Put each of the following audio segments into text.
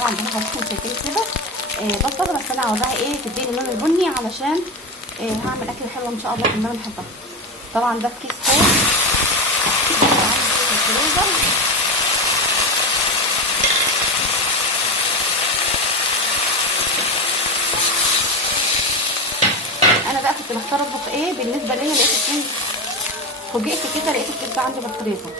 طبعا زي ما حضراتكم شايفين كده بصله، بس انا عاوزاها ايه تديني اللون البني علشان هعمل اكل حلو ان شاء الله اللي انا بحبها. طبعا ده في كيس فول في الفريزر. انا بقى كنت بختار اطبخ ايه بالنسبه ليا، لقيت الكنز فوجئت كده لقيت الكنز عندي بالفريزر.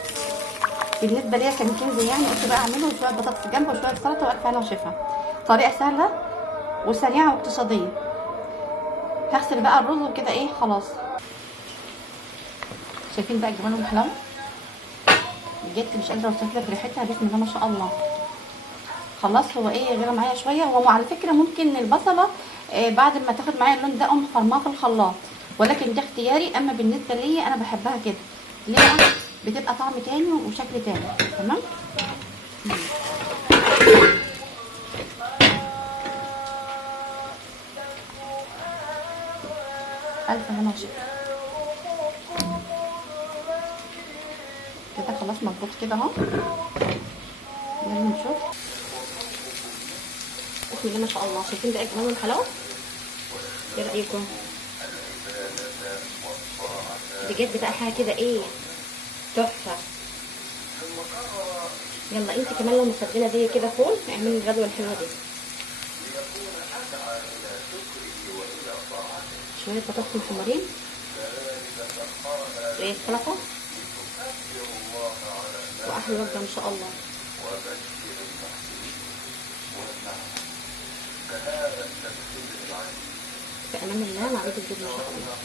بالنسبه ليا كان كنز يعني، قلت بقى اعمله شويه بطاطس جنبه وشويه سلطه والف هنا وشفا. طريقه سهله وسريعه واقتصاديه. هغسل بقى الرز وكده ايه خلاص. شايفين بقى الجبن والحلاوه بجد مش قادره اوصف لك ريحتها، بسم الله ما شاء الله. خلاص هو ايه غير معايا شويه. هو على فكره ممكن البصله بعد ما تاخد معايا اللون ده اقوم فرماها في الخلاط، ولكن ده اختياري. اما بالنسبه لي انا بحبها كده. ليه بقى؟ بتبقى طعم تاني وشكل تاني. تمام. الف هنا وشفا. كده خلاص مظبوط كده اهو. لازم نشوف. بسم الله ما شاء الله. شايفين بقى الجمال والحلاوه؟ ايه رايكم؟ بجد بقى حاجه كده ايه تحفه. يلا انت كمان لو مفضله زي كده فول اعملي الغدوه الحلوه دي. شويه بطاطس محمرين شويه سلطه واحلى وجبه ان شاء الله. بأمان الله مع بيت الجبن ان شاء الله.